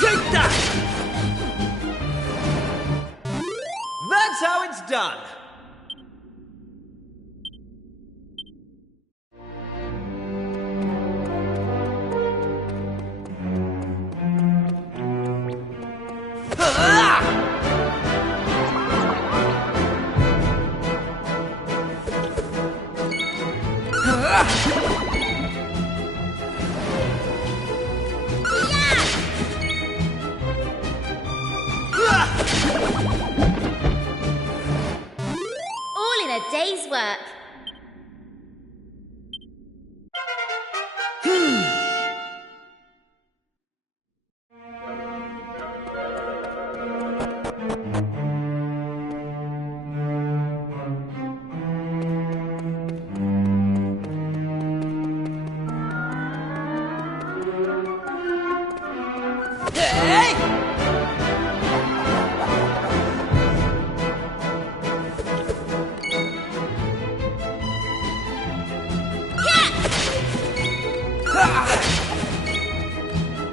Take that! That's how it's done. All in a day's work.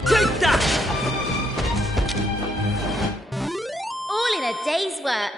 Take that! All in a day's work.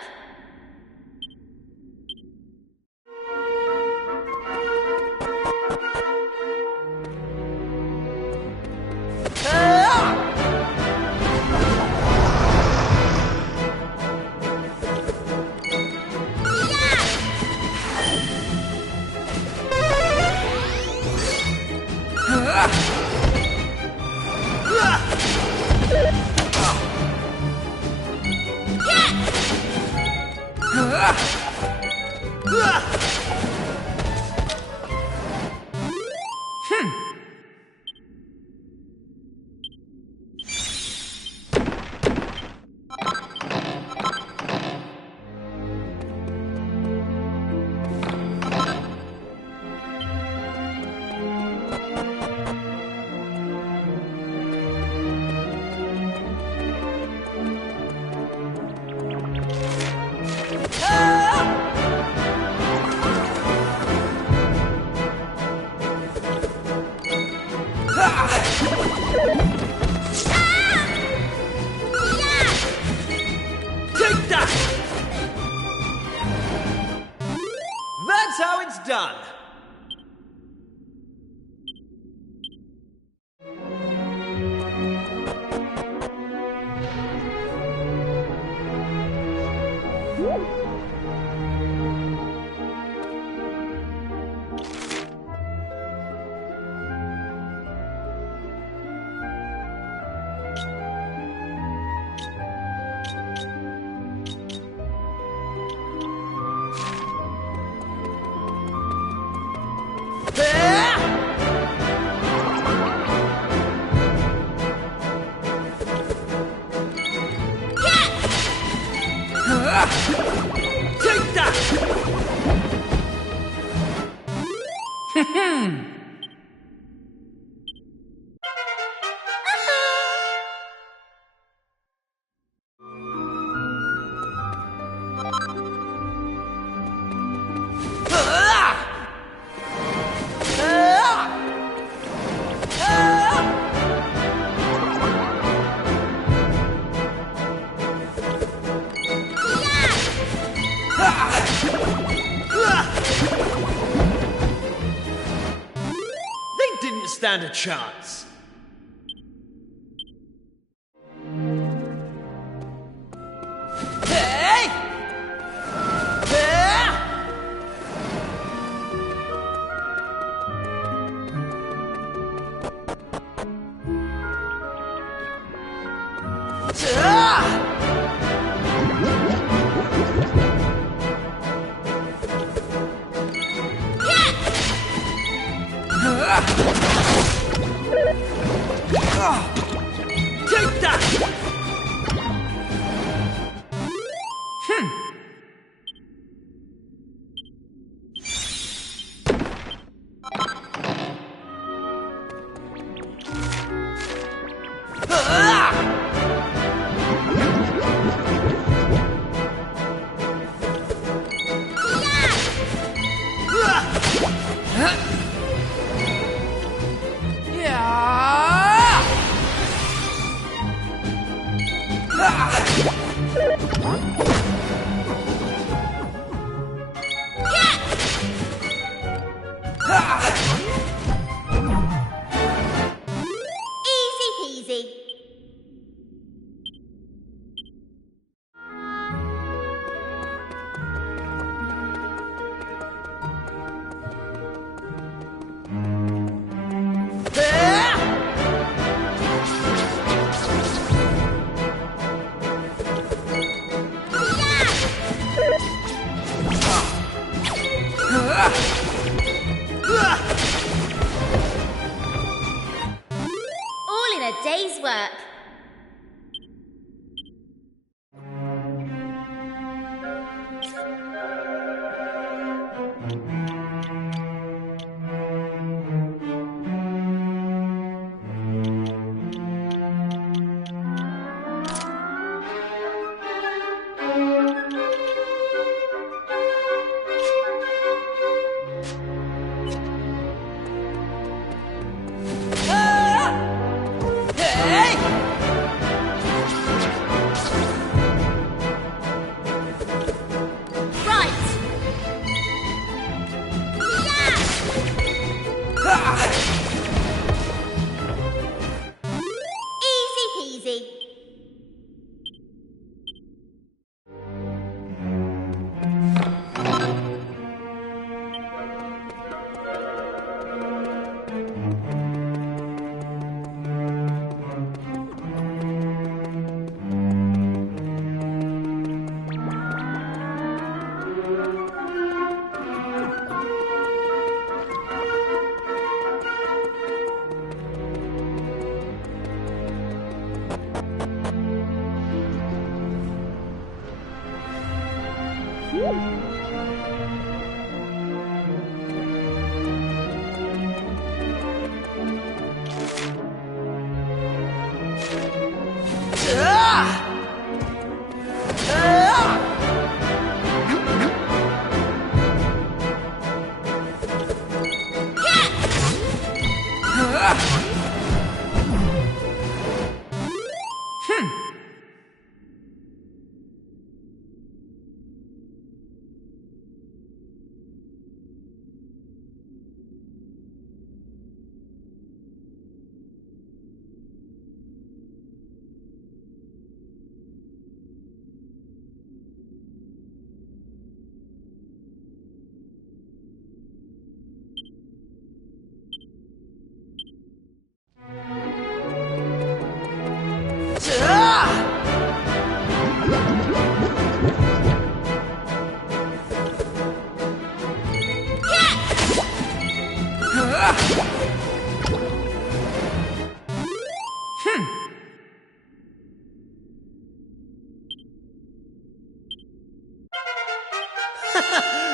Take that! That's how it's done. Take that! They didn't stand a chance. Hey!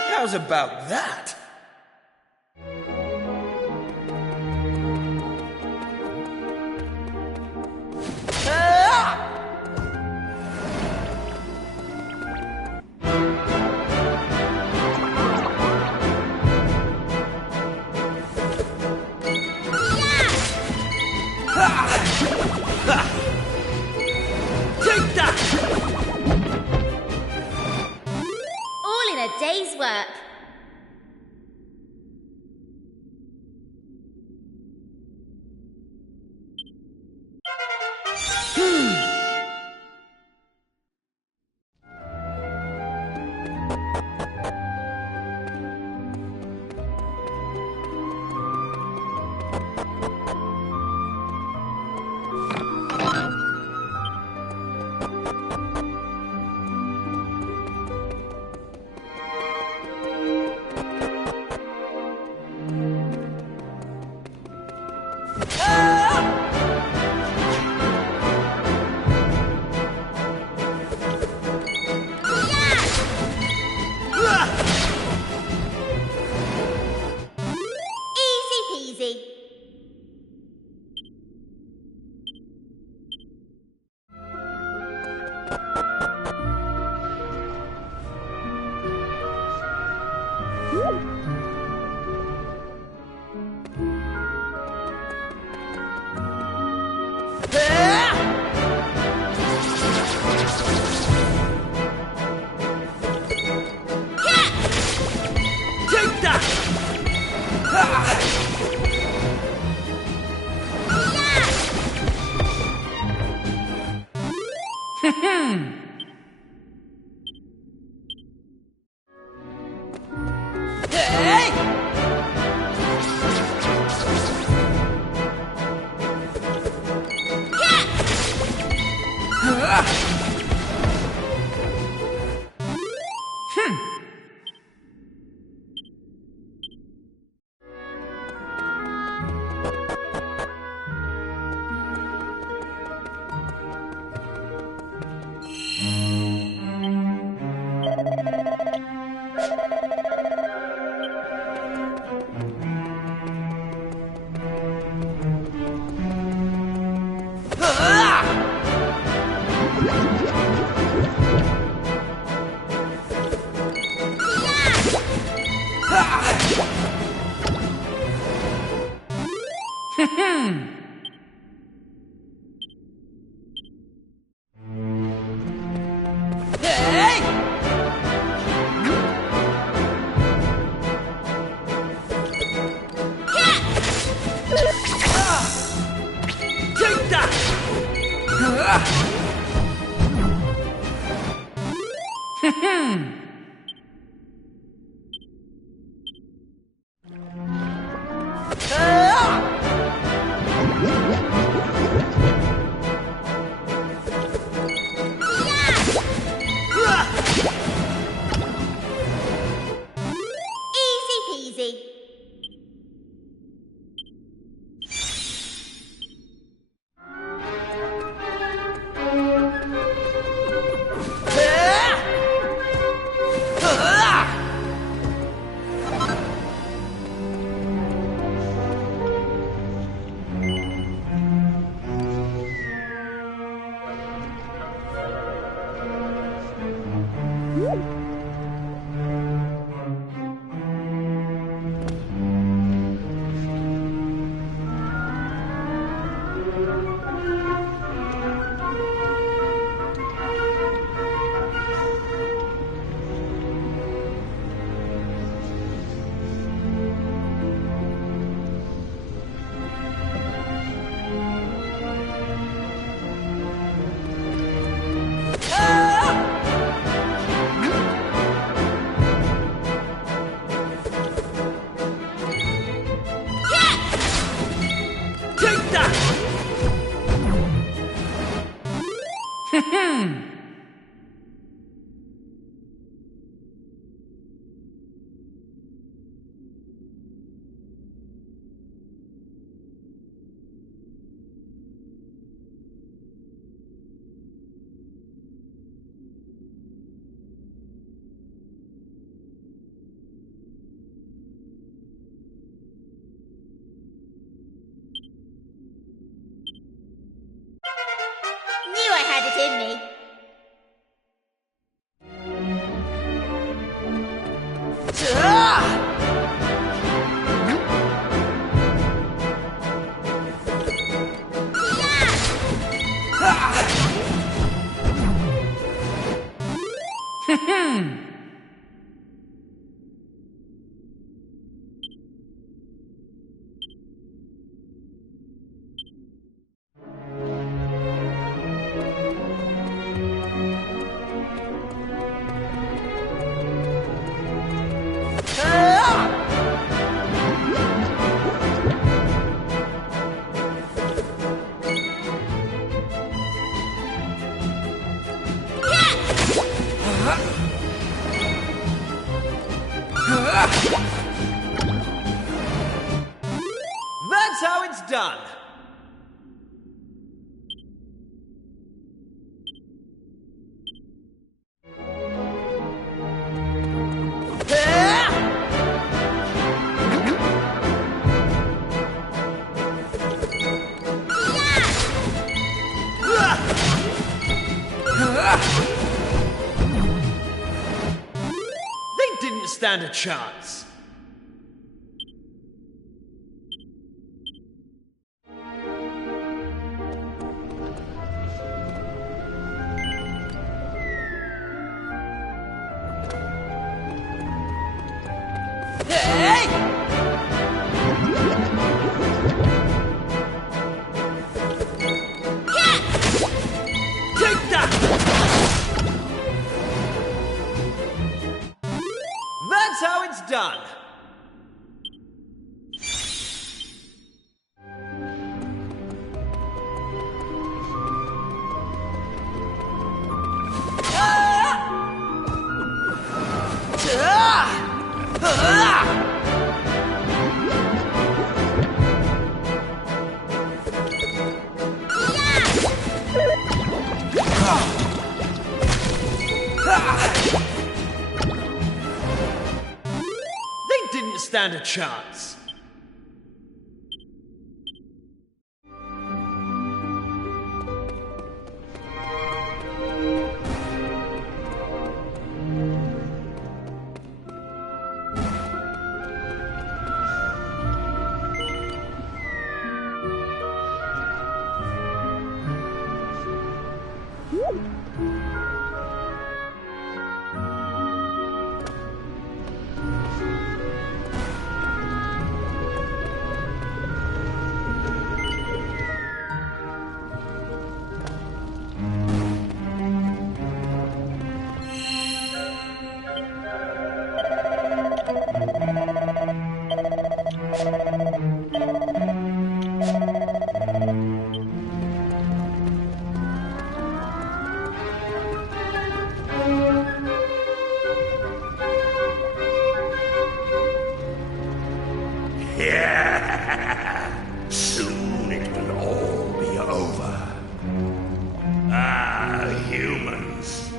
How's about that? Take that! All in a day's work. Easy peasy. Take that! Hey! That's how it's done. They didn't stand a chance. Hey! Take that! That's how it's done. They didn't stand a chance. Soon it will all be over. Ah, humans.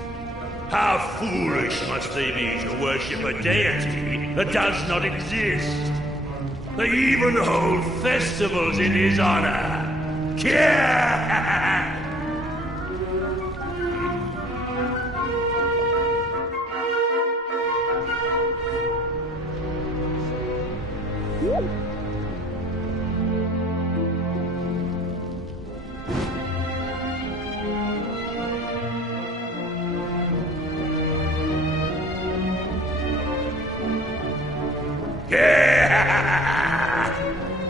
How foolish must they be to worship a deity that does not exist? They even hold festivals in his honor.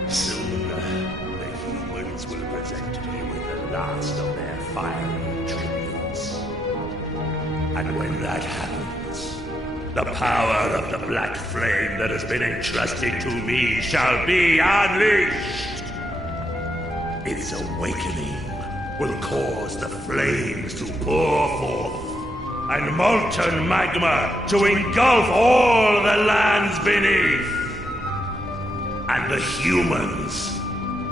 Soon, the humans will present me with the last of their fiery tributes. And when that happens, the power of the black flame that has been entrusted to me shall be unleashed. Its awakening will cause the flames to pour forth, and molten magma to engulf all the lands beneath. And the humans,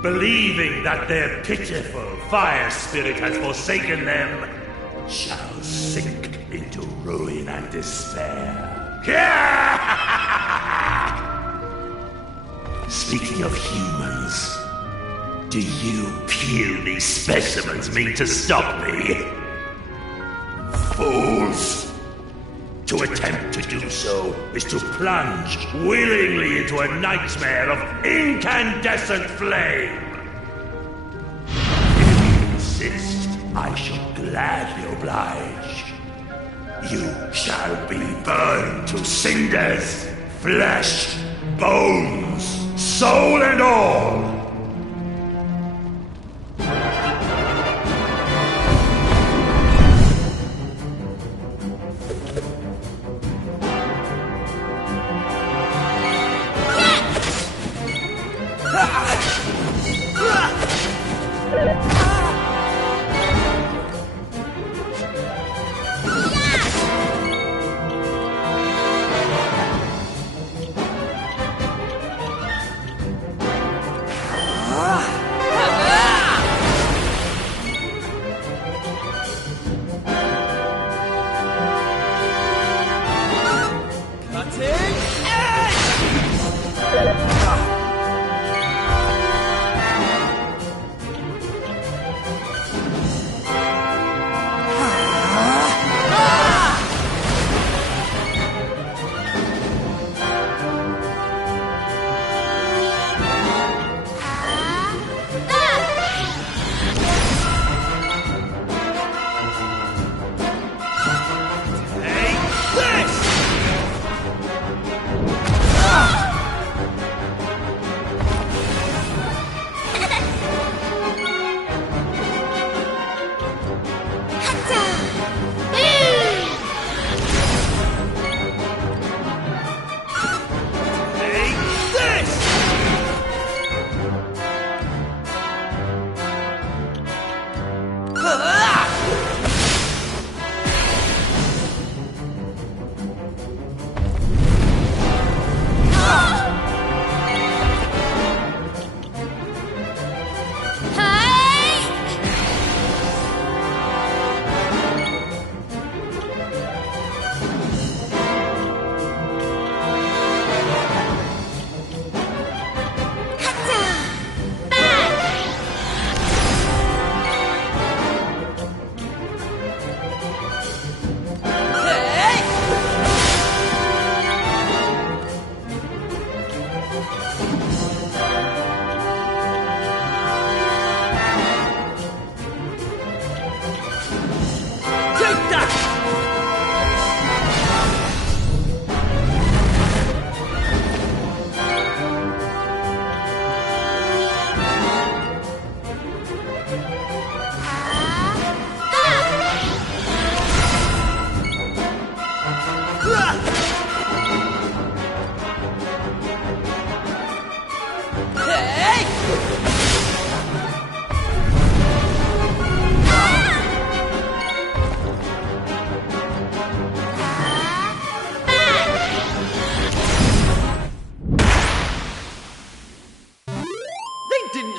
believing that their pitiful fire spirit has forsaken them, shall sink into ruin and despair. Speaking of humans, do you puny specimens mean to stop me? Fools! To attempt to do so is to plunge willingly into a nightmare of incandescent flame. If you insist, I shall gladly oblige. You shall be burned to cinders, flesh, bones, soul and all.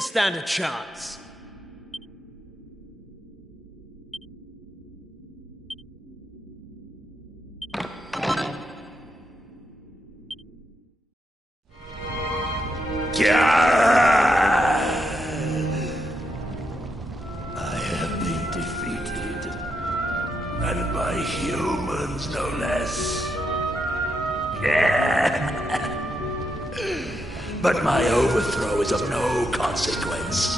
stand a chance. I have been defeated. And by humans, no less. But my overthrow is of no consequence.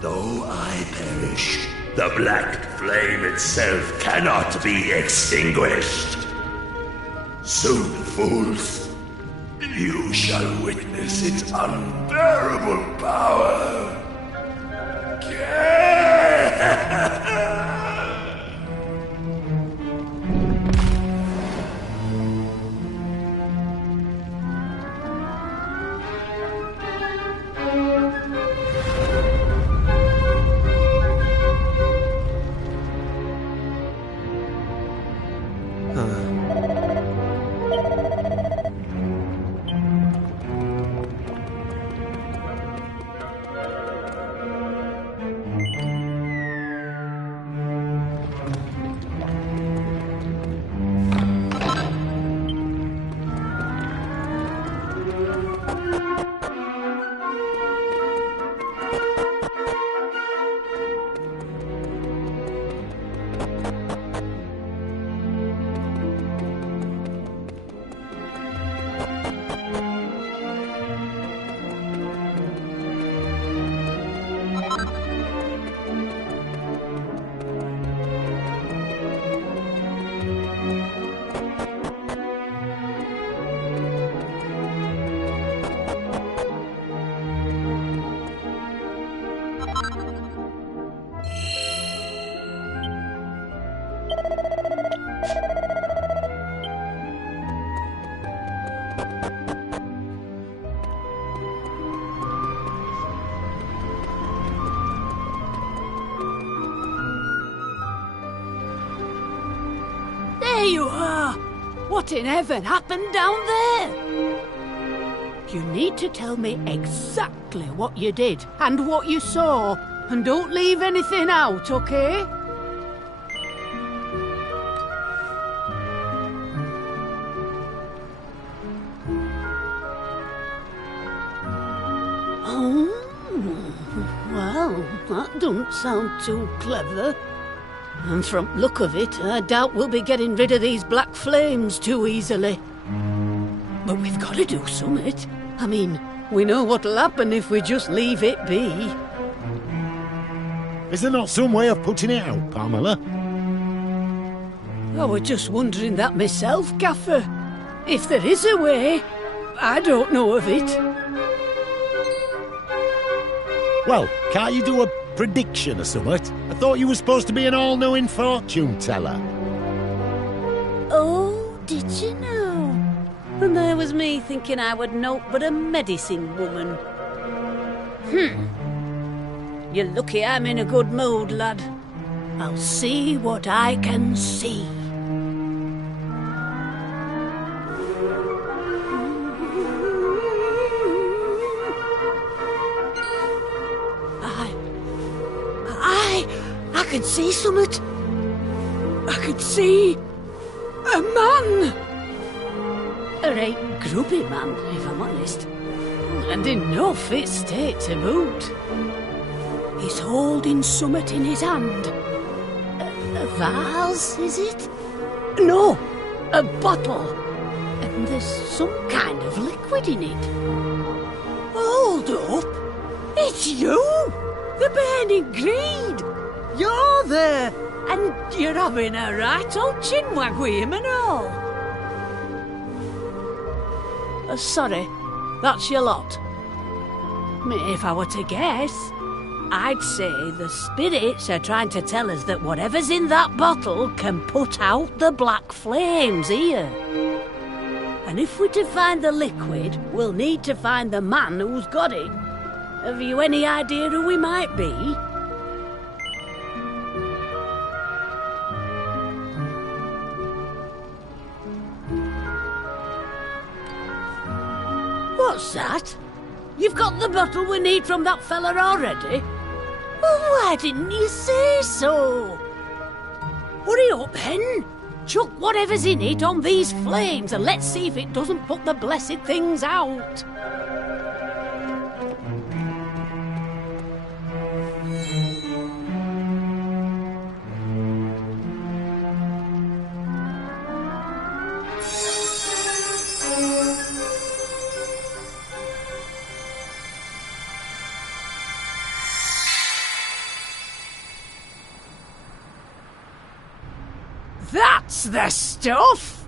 Though I perish, the black flame itself cannot be extinguished. Soon, fools, you shall witness its unbearable power. There you are! What in heaven happened down there? You need to tell me exactly what you did and what you saw, and don't leave anything out, okay? Oh, well, that don't sound too clever. And from look of it, I doubt we'll be getting rid of these black flames too easily. But we've got to do something. I mean, we know what'll happen if we just leave it be. Is there not some way of putting it out, Pamela? I was just wondering that myself, Gaffer. If there is a way, I don't know of it. Well, can't you do a prediction or something? I thought you were supposed to be an all-knowing fortune teller. Oh, did you know? And there was me thinking I would note but a medicine woman. You're lucky I'm in a good mood, lad. I'll see what I can see. I can see summit. I can see a man. A right grubby man, if I'm honest. And in no fit state to boot. He's holding summit in his hand. A vase, is it? No, a bottle. And there's some kind of liquid in it. Hold up. It's you, the burning greed. You're there, and you're having a right old chinwag with him and all. Sorry, that's your lot. If I were to guess, I'd say the spirits are trying to tell us that whatever's in that bottle can put out the black flames here. And if we're to find the liquid, we'll need to find the man who's got it. Have you any idea who we might be? What's that? You've got the bottle we need from that fella already? Well, why didn't you say so? Hurry up, then. Chuck whatever's in it on these flames and let's see if it doesn't put the blessed things out. That's the stuff!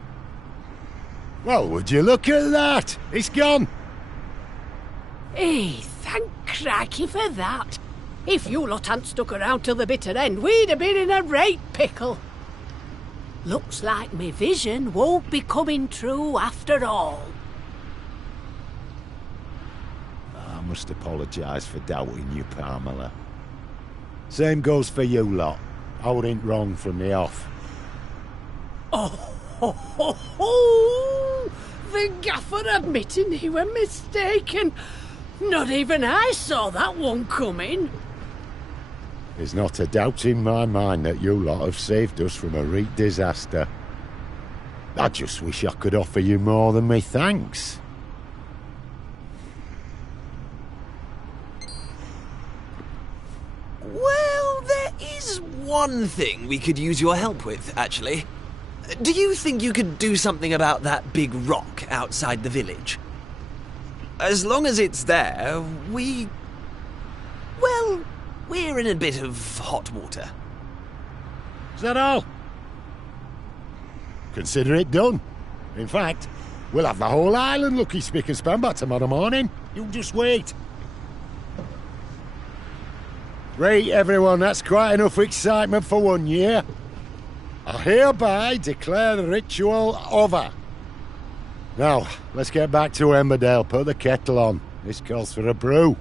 Well, would you look at that? It's gone. Hey, thank crikey for that. If you lot hadn't stuck around till the bitter end, we'd have been in a right pickle. Looks like me vision won't be coming true after all. I must apologise for doubting you, Pamela. Same goes for you lot. I wasn't wrong from the off. Oh, ho, ho, ho! The gaffer admitting he were mistaken. Not even I saw that one coming. There's not a doubt in my mind that you lot have saved us from a real disaster. I just wish I could offer you more than me thanks. Well, there is one thing we could use your help with, actually. Do you think you could do something about that big rock outside the village? As long as it's there, well, we're in a bit of hot water. Is that all? Consider it done. In fact, we'll have the whole island looking spick and span by tomorrow morning. You just wait. Right, everyone, that's quite enough excitement for 1 year. I hereby declare the ritual over. Now, let's get back to Emmerdale. Put the kettle on. This calls for a brew.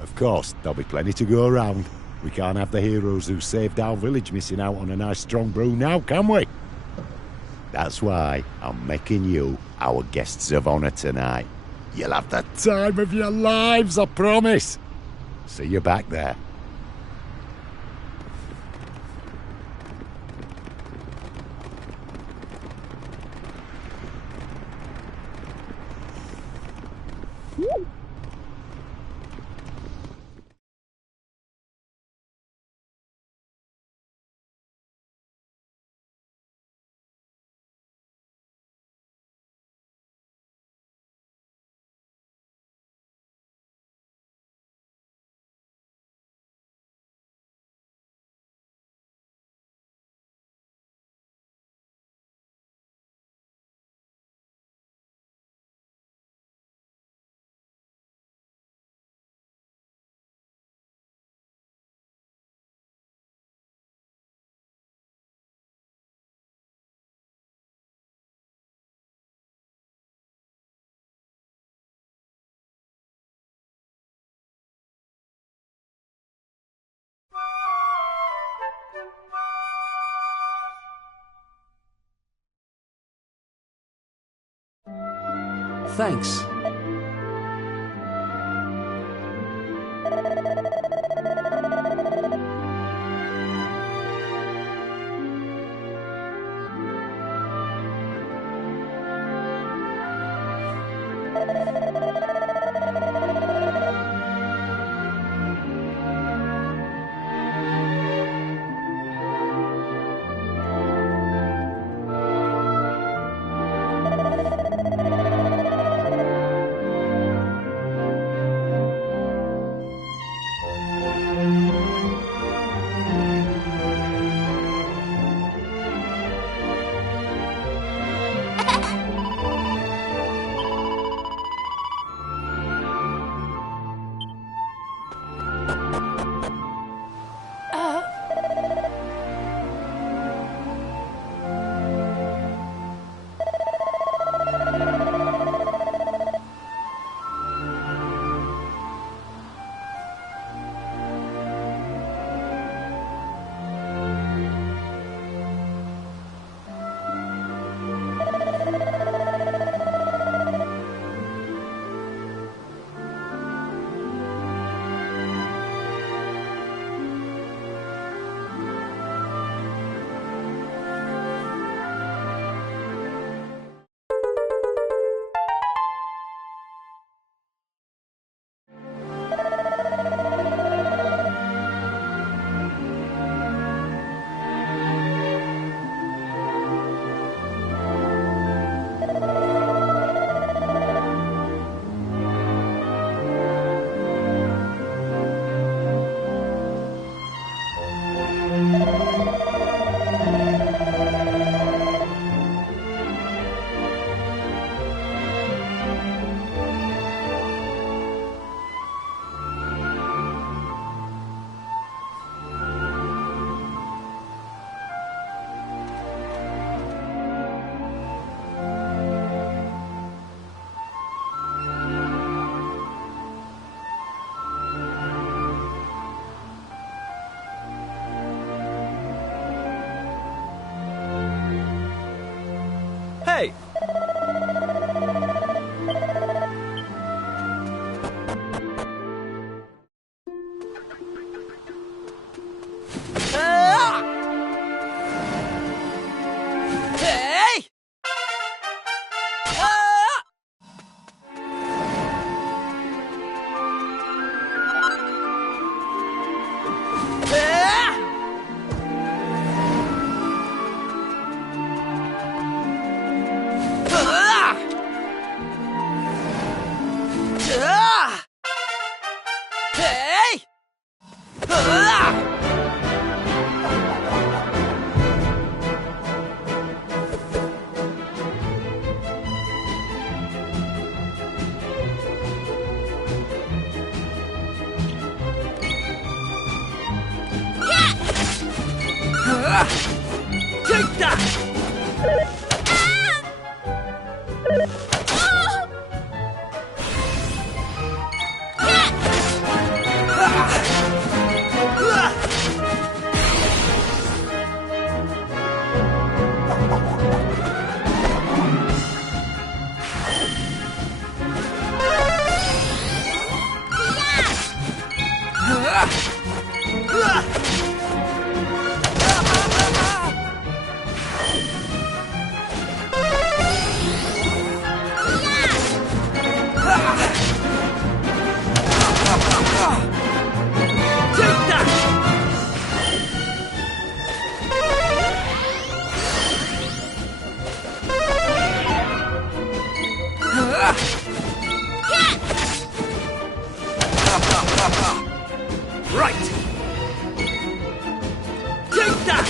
Of course, there'll be plenty to go around. We can't have the heroes who saved our village missing out on a nice strong brew now, can we? That's why I'm making you our guests of honour tonight. You'll have the time of your lives, I promise. See you back there. Thanks. Hey! Hey! Take that! Right! Take that!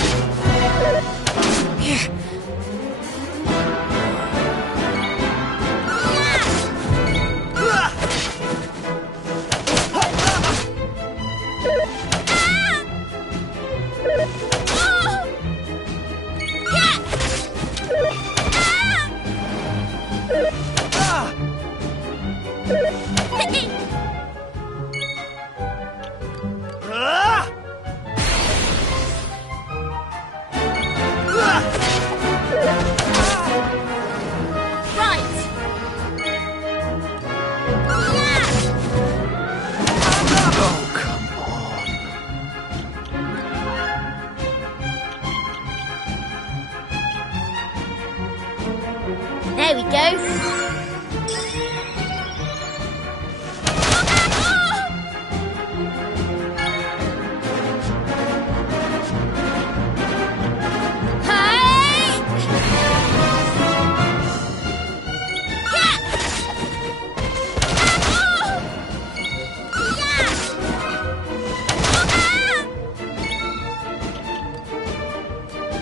There we go.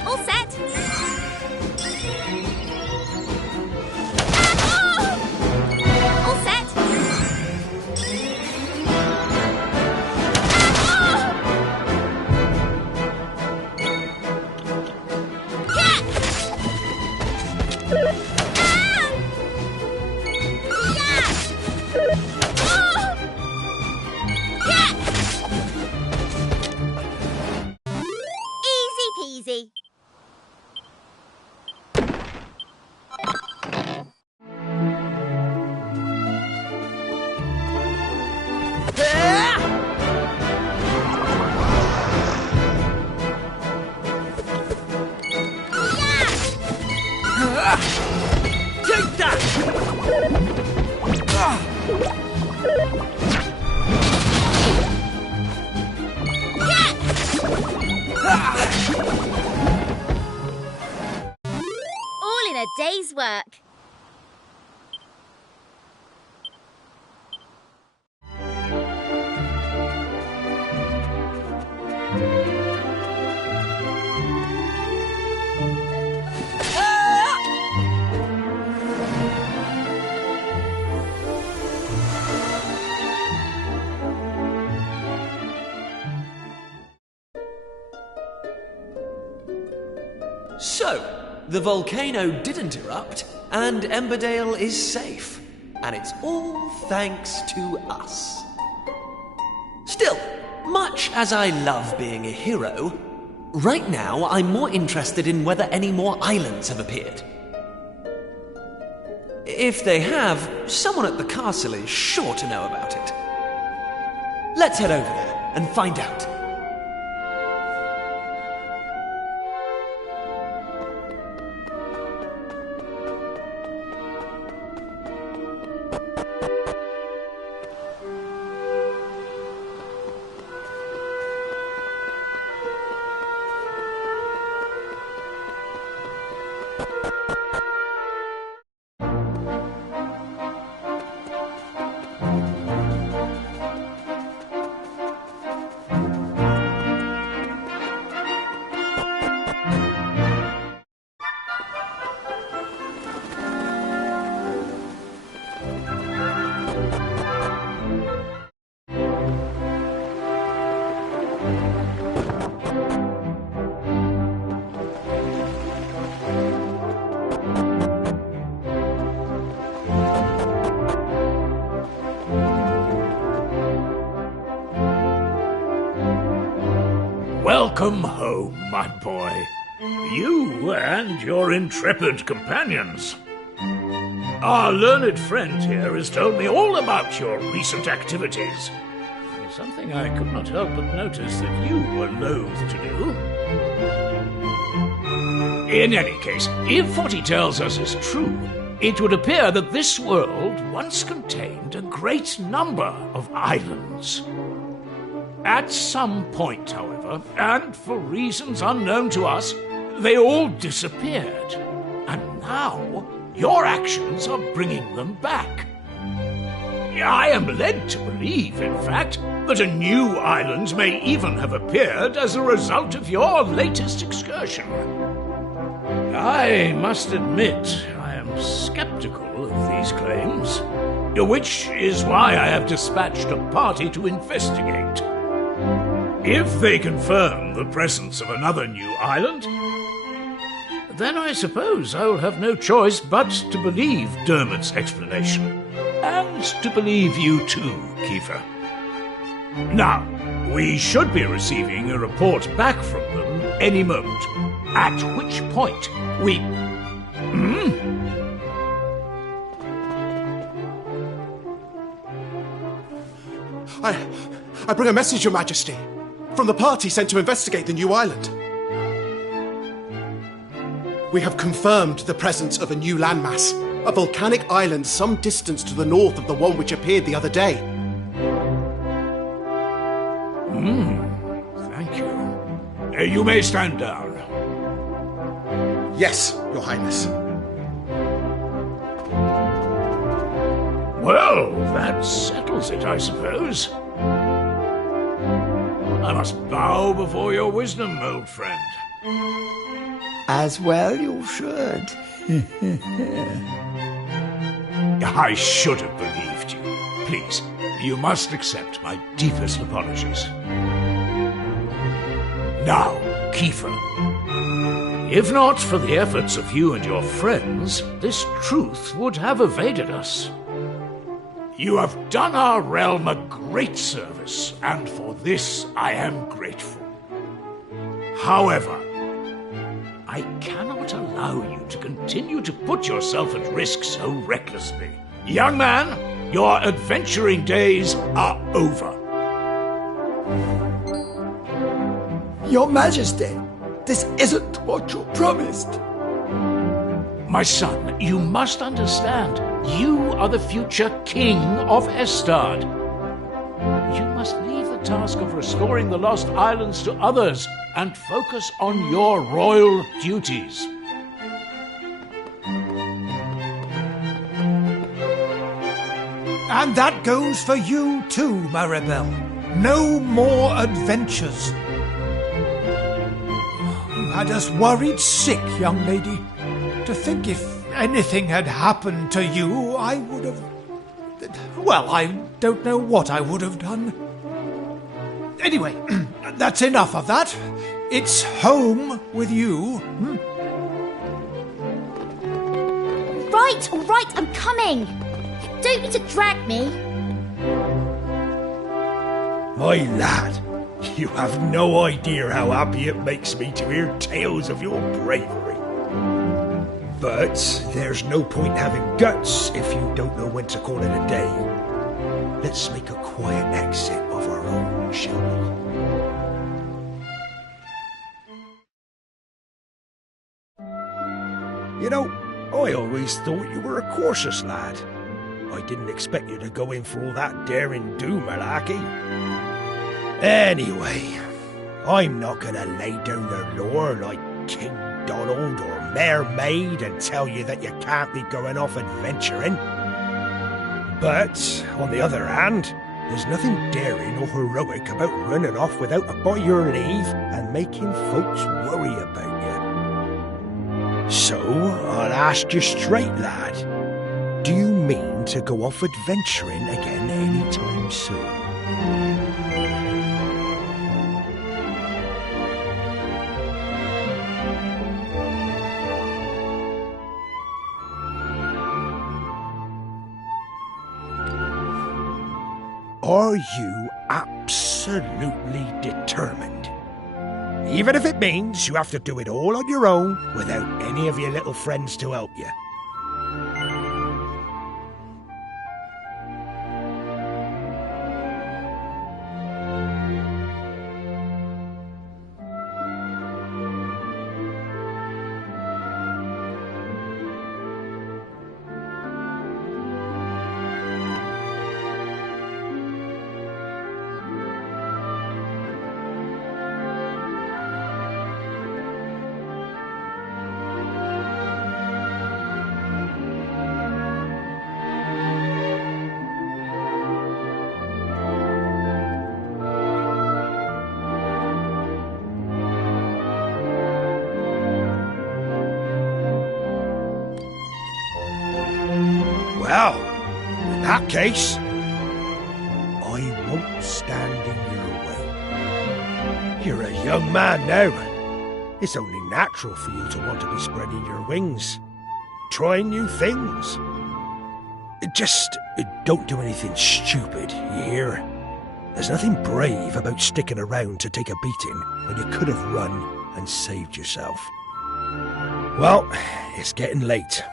All set. All set. Easy peasy. Take that! All in a day's work. So, the volcano didn't erupt, and Emberdale is safe. And it's all thanks to us. Still, much as I love being a hero, right now I'm more interested in whether any more islands have appeared. If they have, someone at the castle is sure to know about it. Let's head over there and find out. Welcome home, my boy. You and your intrepid companions. Our learned friend here has told me all about your recent activities. Something I could not help but notice that you were loath to do. In any case, if what he tells us is true, it would appear that this world once contained a great number of islands. At some point, however, and for reasons unknown to us, they all disappeared. And now, your actions are bringing them back. I am led to believe, in fact, that a new island may even have appeared as a result of your latest excursion. I must admit, I am skeptical of these claims, which is why I have dispatched a party to investigate. If they confirm the presence of another new island, then I suppose I will have no choice but to believe Dermot's explanation. And to believe you too, Kiefer. Now, we should be receiving a report back from them any moment. At which point we... I bring a message, Your Majesty, from the party sent to investigate the new island. We have confirmed the presence of a new landmass, a volcanic island some distance to the north of the one which appeared the other day. Thank you. You may stand down. Yes, Your Highness. Well, that settles it, I suppose. I must bow before your wisdom, old friend. As well you should. I should have believed you. Please, you must accept my deepest apologies. Now, Kiefer, if not for the efforts of you and your friends, this truth would have evaded us. You have done our realm a great service, and for this I am grateful. However, I cannot allow you to continue to put yourself at risk so recklessly. Young man, your adventuring days are over. Your Majesty, this isn't what you promised. My son, you must understand, you are the future king of Estard. You must leave the task of restoring the lost islands to others and focus on your royal duties. And that goes for you too, Maribel. No more adventures. You had us worried sick, young lady. To think if anything had happened to you, I would have... Well, I don't know what I would have done. Anyway, that's enough of that. It's home with you. Right, all right, I'm coming. You don't need to drag me. My lad, you have no idea how happy it makes me to hear tales of your bravery. But there's no point having guts if you don't know when to call it a day. Let's make a quiet exit of our own, shall we? You know, I always thought you were a cautious lad. I didn't expect you to go in for all that daring-do malarkey. Anyway, I'm not gonna lay down the law like King Donald or Mayor Maid and tell you that you can't be going off adventuring. But, on the other hand, there's nothing daring or heroic about running off without a by your leave and making folks worry about you. So, I'll ask you straight, lad. Do you mean to go off adventuring again anytime soon? Are you absolutely determined? Even if it means you have to do it all on your own without any of your little friends to help you. Well, in that case, I won't stand in your way. You're a young man now. It's only natural for you to want to be spreading your wings, trying new things. Just don't do anything stupid, you hear? There's nothing brave about sticking around to take a beating when you could have run and saved yourself. Well, it's getting late.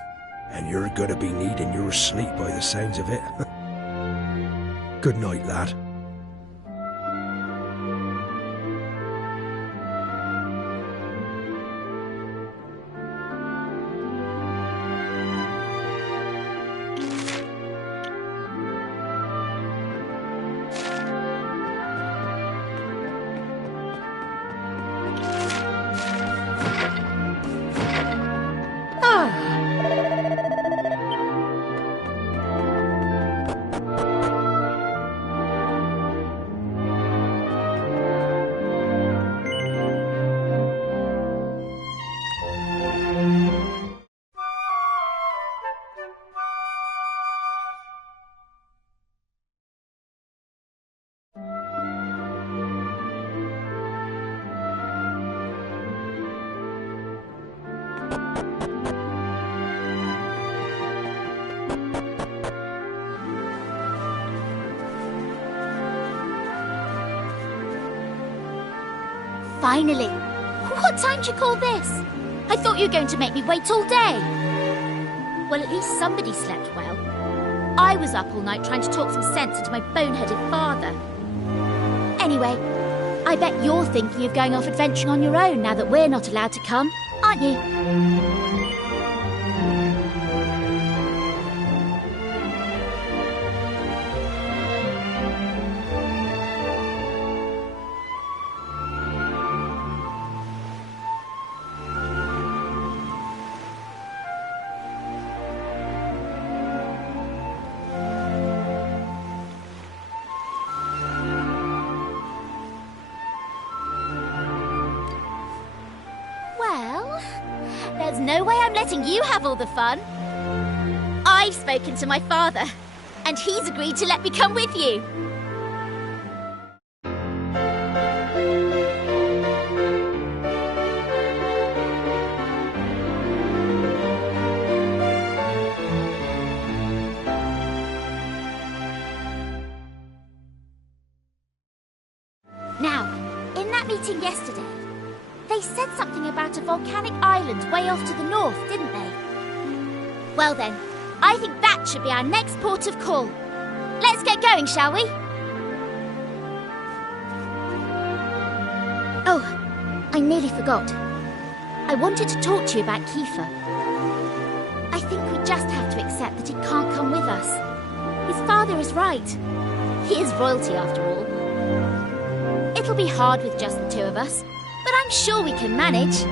And you're gonna be needing your sleep by the sounds of it. Good night, lad. Finally. What time do you call this? I thought you were going to make me wait all day. Well, at least somebody slept well. I was up all night trying to talk some sense into my boneheaded father. Anyway, I bet you're thinking of going off adventuring on your own now that we're not allowed to come, aren't you? There's no way I'm letting you have all the fun. I've spoken to my father, and he's agreed to let me come with you. Now, in that meeting yesterday, they said something about a volcanic island way off to the north, didn't they? Well then, I think that should be our next port of call. Let's get going, shall we? Oh, I nearly forgot. I wanted to talk to you about Kiefer. I think we just have to accept that he can't come with us. His father is right. He is royalty after all. It'll be hard with just the two of us, but I'm sure we can manage.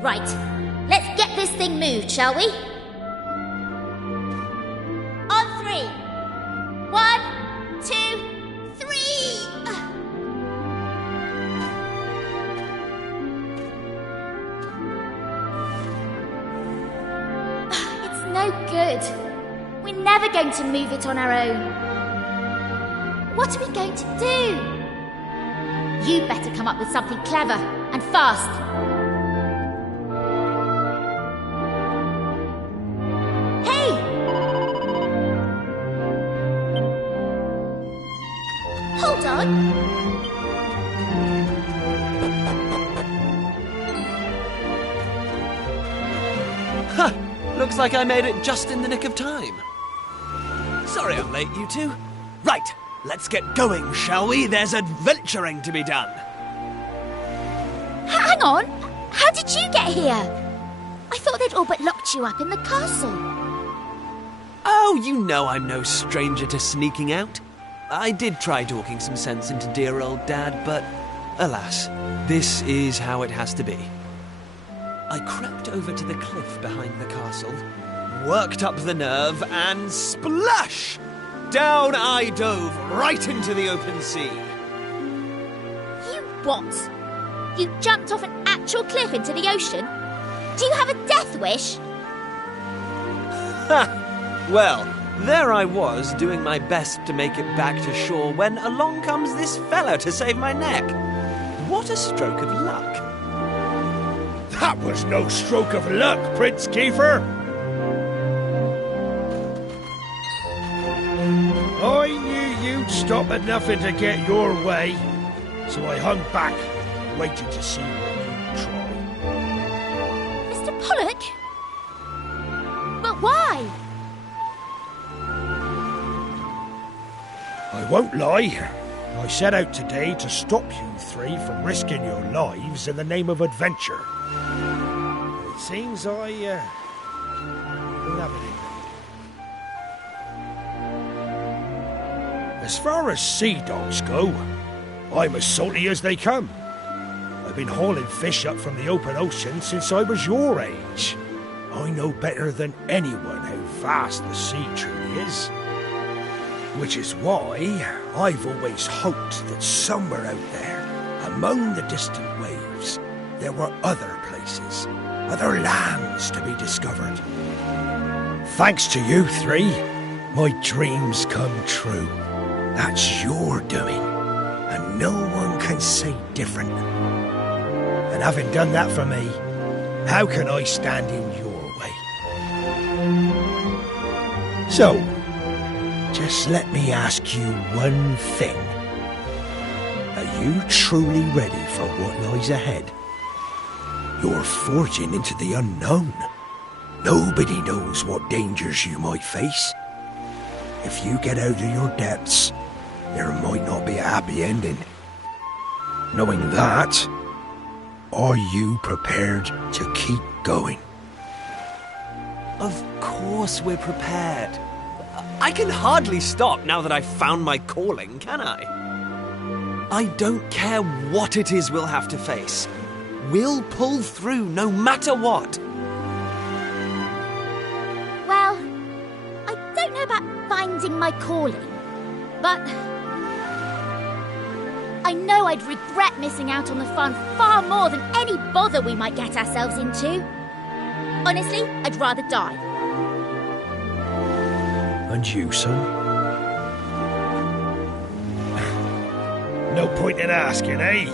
Right, let's get this thing moved, shall we? On 3. 1, 2, 3! It's no good. We're never going to move it on our own. What are we going to do? You better come up with something clever and fast. Hold on. Ha! Looks like I made it just in the nick of time. Sorry I'm late, you two. Right, let's get going, shall we? There's adventuring to be done. Hang on. How did you get here? I thought they'd all but locked you up in the castle. Oh, you know I'm no stranger to sneaking out. I did try talking some sense into dear old Dad, but alas, this is how it has to be. I crept over to the cliff behind the castle, worked up the nerve, and splash! Down I dove, right into the open sea. You what? You jumped off an actual cliff into the ocean? Do you have a death wish? Ha! Well, there I was, doing my best to make it back to shore when along comes this fella to save my neck. What a stroke of luck. That was no stroke of luck, Prince Kiefer. I knew you'd stop at nothing to get your way, so I hung back, waiting to see what you'd try. Mr. Pollock? But why? I won't lie. I set out today to stop you three from risking your lives in the name of adventure. It seems I don't have it in me. As far as sea dogs go, I'm as salty as they come. I've been hauling fish up from the open ocean since I was your age. I know better than anyone how vast the sea truly is. Which is why I've always hoped that somewhere out there, among the distant waves, there were other places, other lands to be discovered. Thanks to you three, my dreams come true. That's your doing, and no one can say different. And having done that for me, how can I stand in your way? So, just let me ask you one thing. Are you truly ready for what lies ahead? You're forging into the unknown. Nobody knows what dangers you might face. If you get out of your depths, there might not be a happy ending. Knowing that, are you prepared to keep going? Of course we're prepared. I can hardly stop now that I've found my calling, can I? I don't care what it is we'll have to face. We'll pull through no matter what. Well, I don't know about finding my calling, but I know I'd regret missing out on the fun far more than any bother we might get ourselves into. Honestly, I'd rather die. And you, son? No point in asking, eh?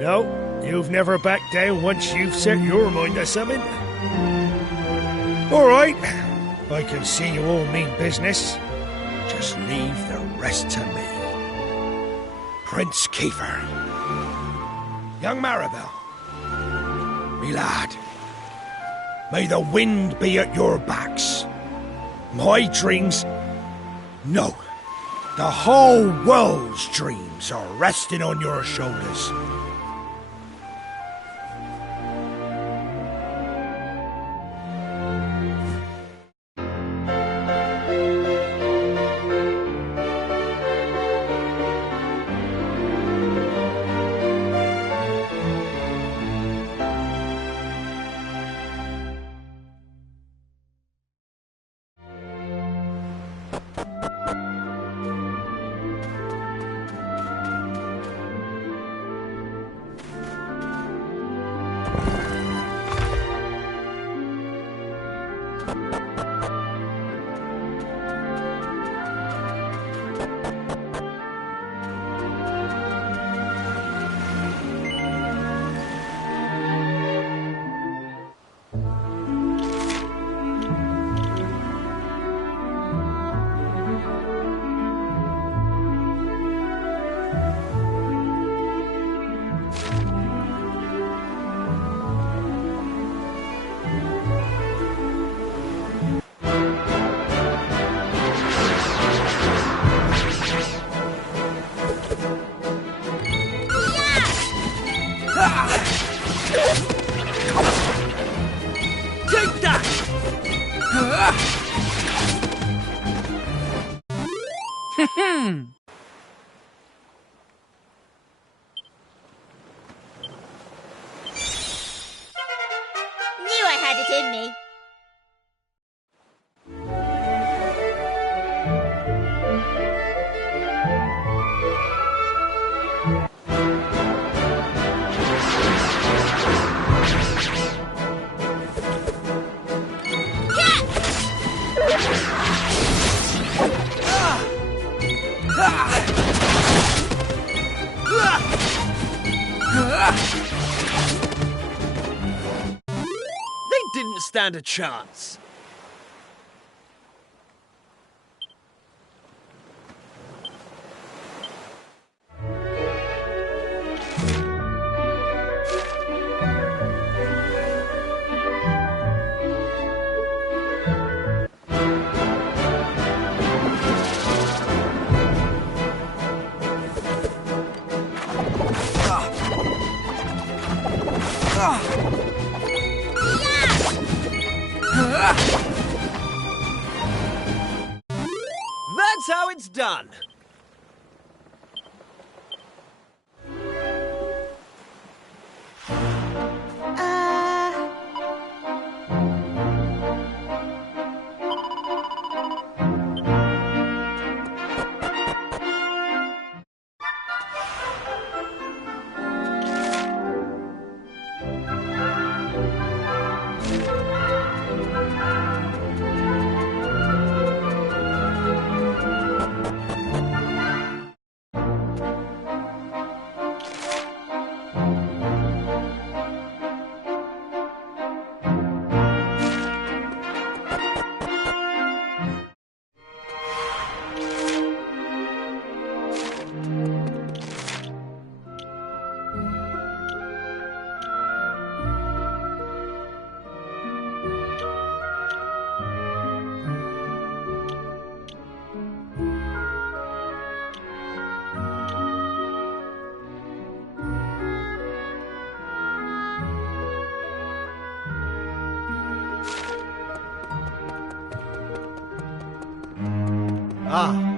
No, you've never backed down once you've set your mind to something. All right, I can see you all mean business. Just leave the rest to me. Prince Kiefer. Young Maribel. Me lad. May the wind be at your backs. My dreams... No. The whole world's dreams are resting on your shoulders. Knew I had it in me. They didn't stand a chance. That's how it's done. Ah.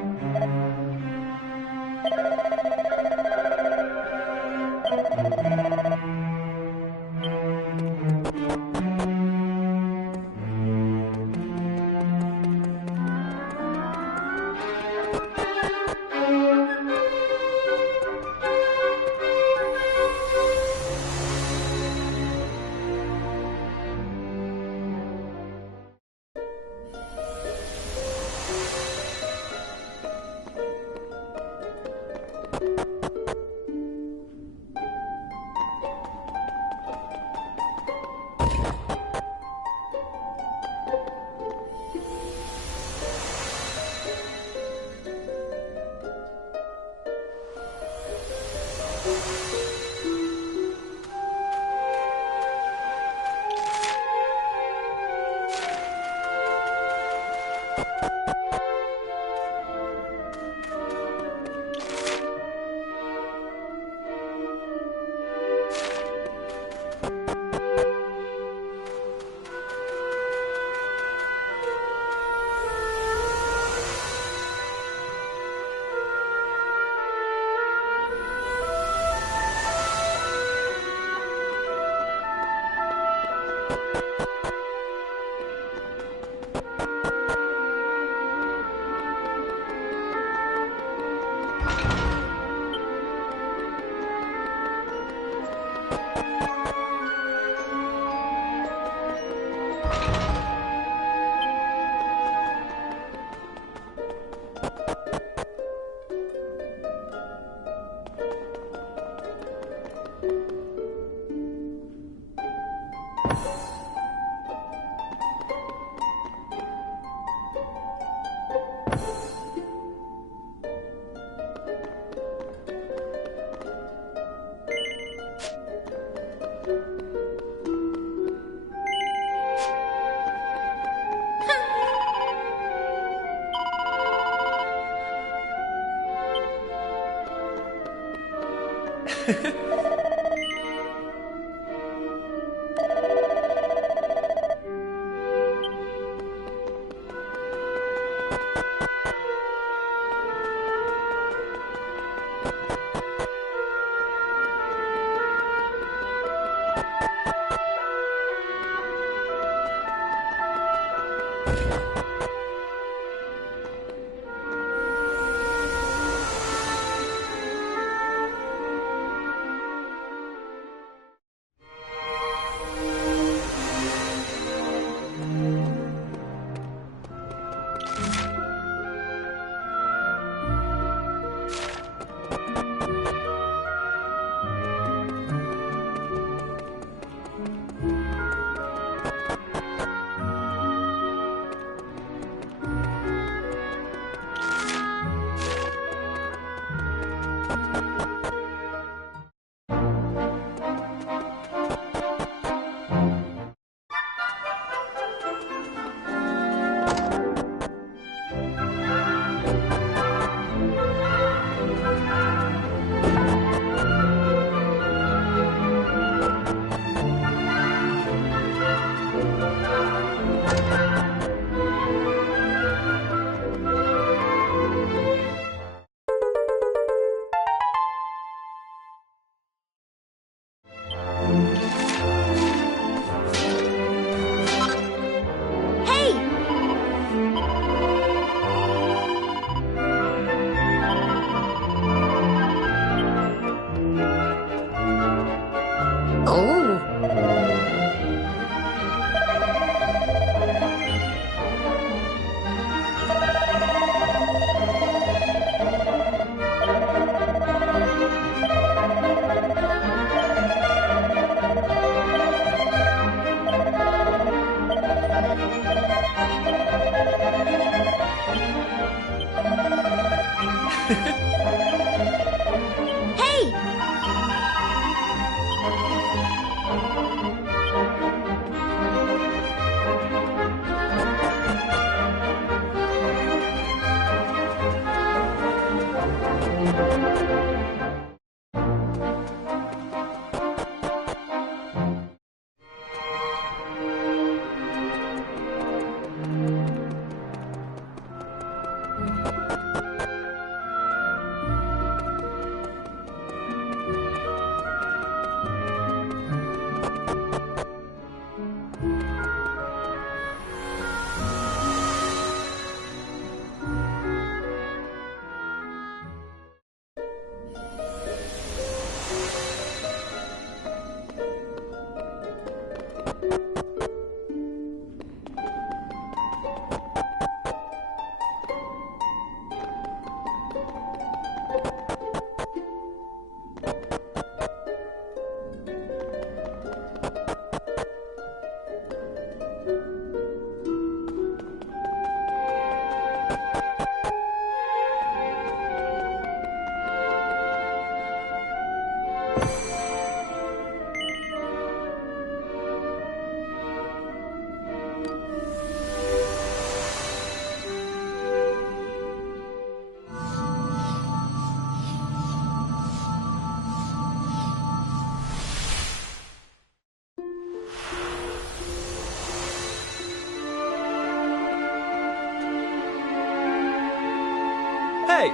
Hey,